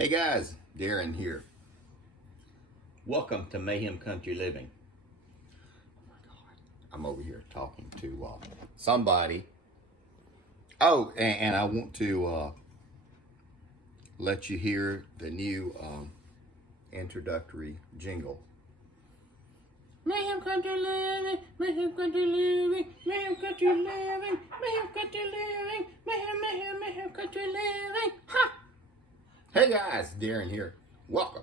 Hey guys, Darren here. Welcome to Mayhem Country Living. Oh my God, I'm over here talking to somebody. Oh, and I want to let you hear the new introductory jingle. Mayhem Country Living, Mayhem Country Living, Mayhem Country Living, Mayhem Country Living, Mayhem Country Living. Ha! Hey guys, Darren here. Welcome.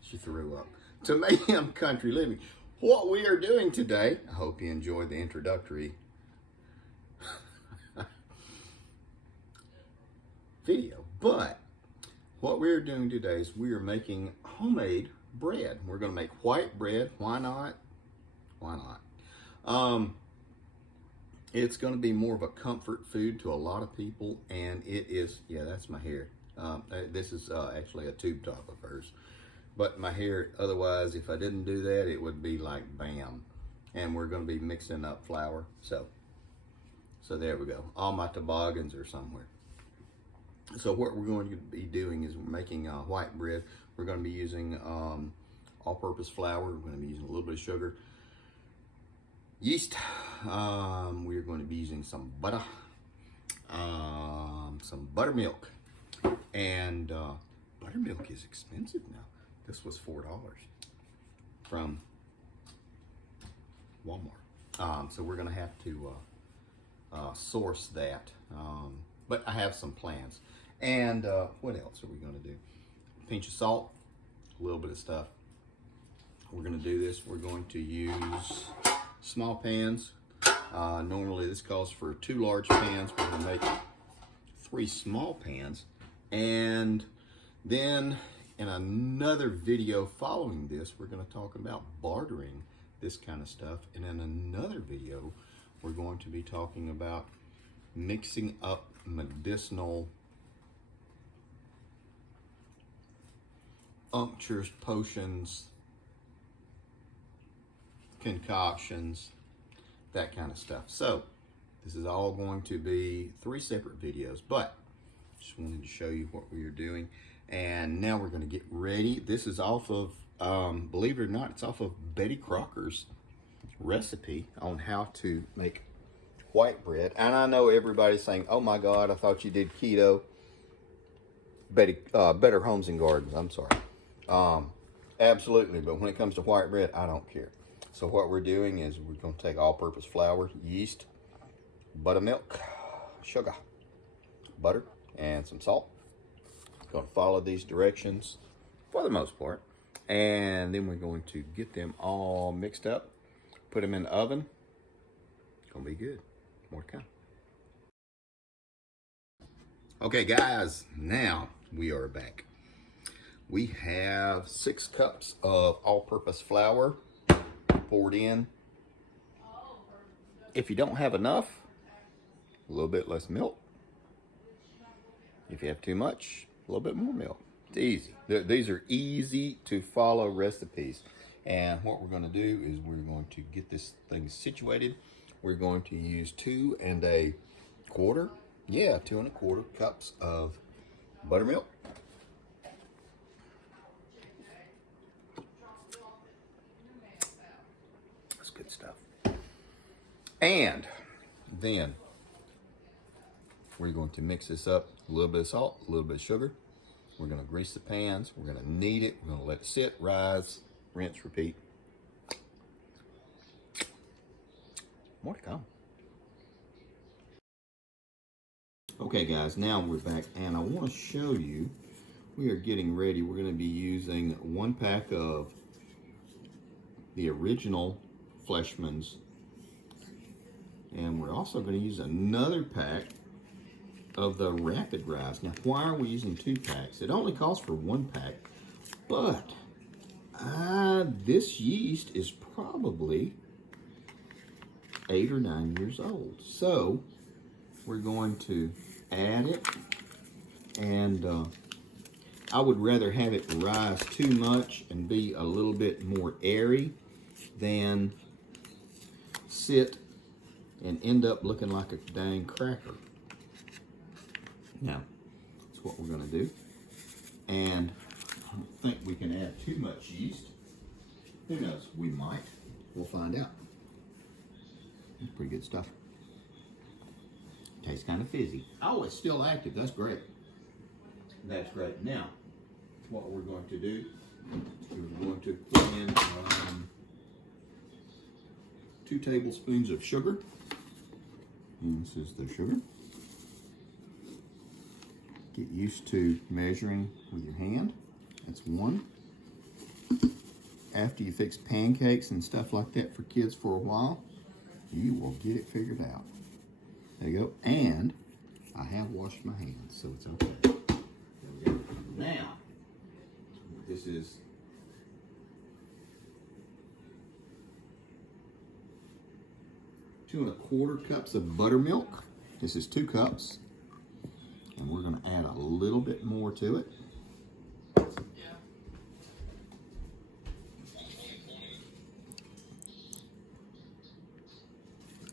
She threw up. To Mayhem Country Living. What we are doing today, I hope you enjoyed the introductory video, but what we're doing today is we are making homemade bread. We're going to make white bread. Why not? Why not? It's going to be more of a comfort food to a lot of people, and it is, yeah, that's my hair. This is actually a tube top of hers. But my hair, otherwise, if I didn't do that, it would be like bam. And we're going to be mixing up flour. So there we go. All my toboggans are somewhere. So what we're going to be doing is we're making white bread. We're going to be using all-purpose flour. We're going to be using a little bit of sugar, yeast. We're going to be using some butter, some buttermilk, and buttermilk is expensive now. This was $4 from Walmart. So we're going to have to source that. But I have some plans. And what else are we going to do? A pinch of salt, a little bit of stuff. We're going to do this. We're going to use small pans. Normally this calls for 2 large pans. We're going to make 3 small pans. And then in another video following this, we're going to talk about bartering this kind of stuff. And in another video, we're going to be talking about mixing up medicinal unctures, potions, concoctions, that kind of stuff. So this is all going to be 3 separate videos, but just wanted to show you what we are doing. And now we're going to get ready. This is off of, believe it or not, it's off of Betty Crocker's recipe on how to make white bread. And I know everybody's saying, oh my God, I thought you did keto. Betty, Better Homes and Gardens, I'm sorry. Absolutely, but when it comes to white bread, I don't care. So what we're doing is we're going to take all-purpose flour, yeast, buttermilk, sugar, butter, and some salt. Going to follow these directions for the most part. And then we're going to get them all mixed up, put them in the oven. It's going to be good. More to come. Okay, guys, now we are back. We have 6 cups of all-purpose flour poured in. If you don't have enough, a little bit less milk. If you have too much, a little bit more milk. It's easy. These are easy to follow recipes. And what we're going to do is we're going to get this thing situated. We're going to use 2 1/4. Yeah, 2 1/4 cups of buttermilk. That's good stuff. And then we're going to mix this up. A little bit of salt, a little bit of sugar. We're going to grease the pans. We're going to knead it. We're going to let it sit, rise, rinse, repeat. More to come. Okay, guys, now we're back, and I want to show you, we are getting ready. We're going to be using 1 pack of the original Fleischmann's, and we're also going to use another pack of the Rapid Rise. Now, why are we using 2 packs? It only calls for 1 pack, but this yeast is probably 8 or 9 years old. So we're going to add it, and I would rather have it rise too much and be a little bit more airy than sit and end up looking like a dang cracker. Now, that's what we're gonna do. And I don't think we can add too much yeast. Who knows, we might. We'll find out. It's pretty good stuff. Tastes kind of fizzy. Oh, it's still active, that's great. That's great. Now, what we're going to do, we're going to put in 2 tablespoons of sugar. And this is the sugar. Get used to measuring with your hand. That's 1. After you fix pancakes and stuff like that for kids for a while, you will get it figured out. There you go. And I have washed my hands, so it's okay. There we go. Now, this is 2 1/4 cups of buttermilk. This is 2 cups. And we're going to add a little bit more to it.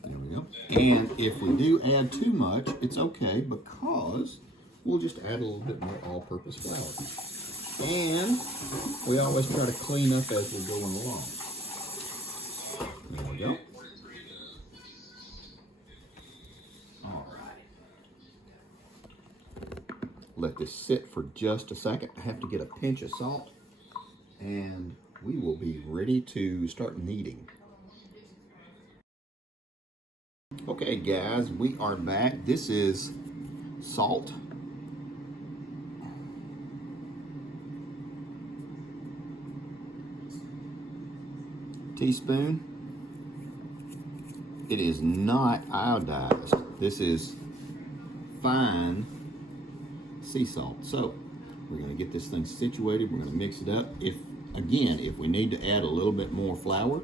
There we go. And if we do add too much, it's okay, because we'll just add a little bit more all-purpose flour. And we always try to clean up as we're going along. There we go. Let this sit for just a second. I have to get a pinch of salt, and we will be ready to start kneading. Okay guys, we are back. This is salt. Teaspoon. It is not iodized. This is fine sea salt. So we're going to get this thing situated. We're going to mix it up. If we need to add a little bit more flour,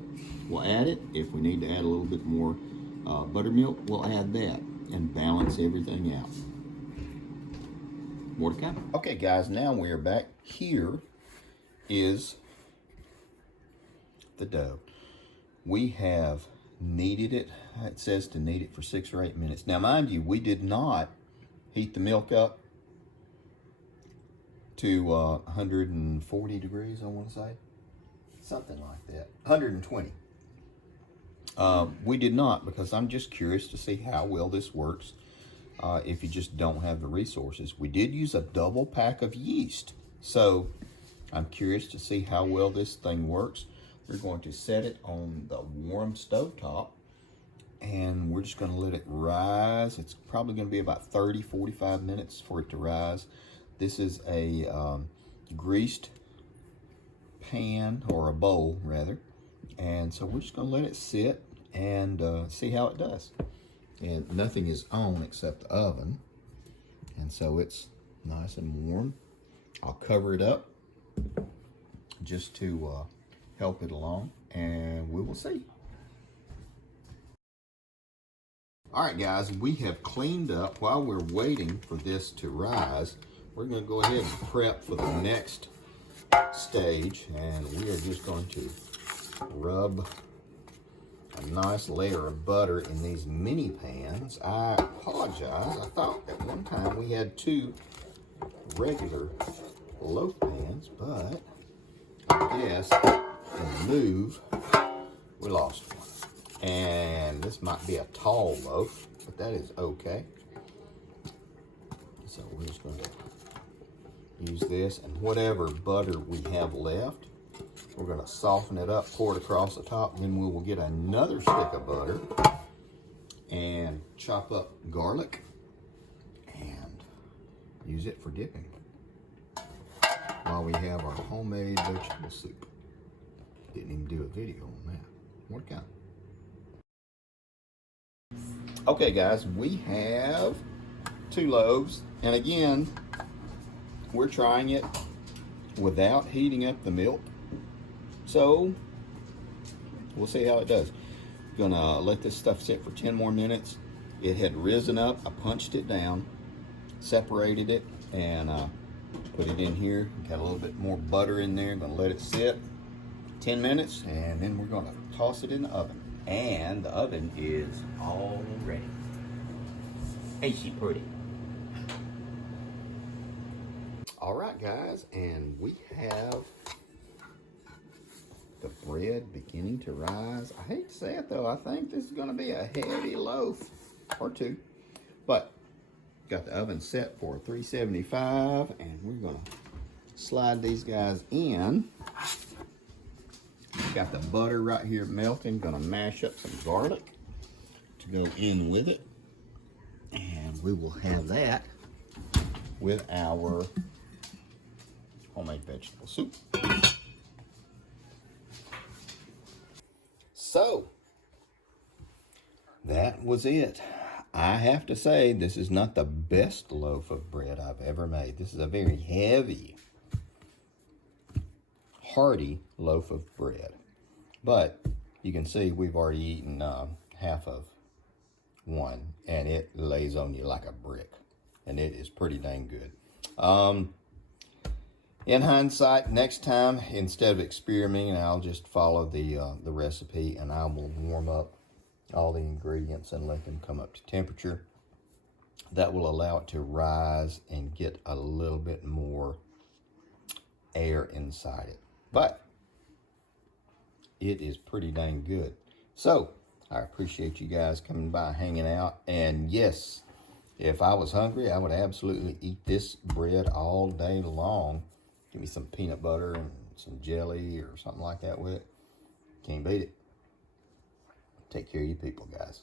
we'll add it. If we need to add a little bit more buttermilk, we'll add that and balance everything out. More to come. Okay guys, now we are back. Here is the dough. We have kneaded it. It says to knead it for 6 or 8 minutes. Now mind you, we did not heat the milk up to 140 degrees, I want to say. Something like that. 120. We did not, because I'm just curious to see how well this works if you just don't have the resources. We did use a double pack of yeast, so I'm curious to see how well this thing works. We're going to set it on the warm stove top, and we're just going to let it rise. It's probably going to be about 30-45 minutes for it to rise. This is a greased pan, or a bowl rather, and so we're just going to let it sit and see how it does. And nothing is on except the oven, and so it's nice and warm. I'll cover it up just to help it along, and we will see. All right guys, we have cleaned up. While we're waiting for this to rise, we're going to go ahead and prep for the next stage, and we are just going to rub a nice layer of butter in these mini pans. I apologize. I thought at one time we had 2 regular loaf pans, but I guess in the move we lost one. And this might be a tall loaf, but that is okay. So we're just going to use this, and whatever butter we have left, we're going to soften it up, pour it across the top, and then we will get another stick of butter and chop up garlic and use it for dipping while we have our homemade vegetable soup. Didn't even do a video on that. More to come. Okay guys, we have 2 loaves, and again, we're trying it without heating up the milk, so we'll see how it does. Gonna let this stuff sit for 10 more minutes. It had risen up. I punched it down, separated it, and put it in here. Got a little bit more butter in there. Gonna let it sit 10 minutes, and then we're gonna toss it in the oven. And the oven is all ready. Ain't she pretty? All right, guys, and we have the bread beginning to rise. I hate to say it, though. I think this is going to be a heavy loaf or two. But got the oven set for 375, and we're going to slide these guys in. Got the butter right here melting. Going to mash up some garlic to go in with it. And we will have that with our homemade vegetable soup. So, that was it. I have to say, this is not the best loaf of bread I've ever made. This is a very heavy, hearty loaf of bread. But you can see we've already eaten half of one, and it lays on you like a brick. And it is pretty dang good. In hindsight, next time, instead of experimenting, I'll just follow the recipe, and I will warm up all the ingredients and let them come up to temperature. That will allow it to rise and get a little bit more air inside it. But it is pretty dang good. So, I appreciate you guys coming by, hanging out. And yes, if I was hungry, I would absolutely eat this bread all day long. Give me some peanut butter and some jelly or something like that with it. Can't beat it. Take care of you people, guys.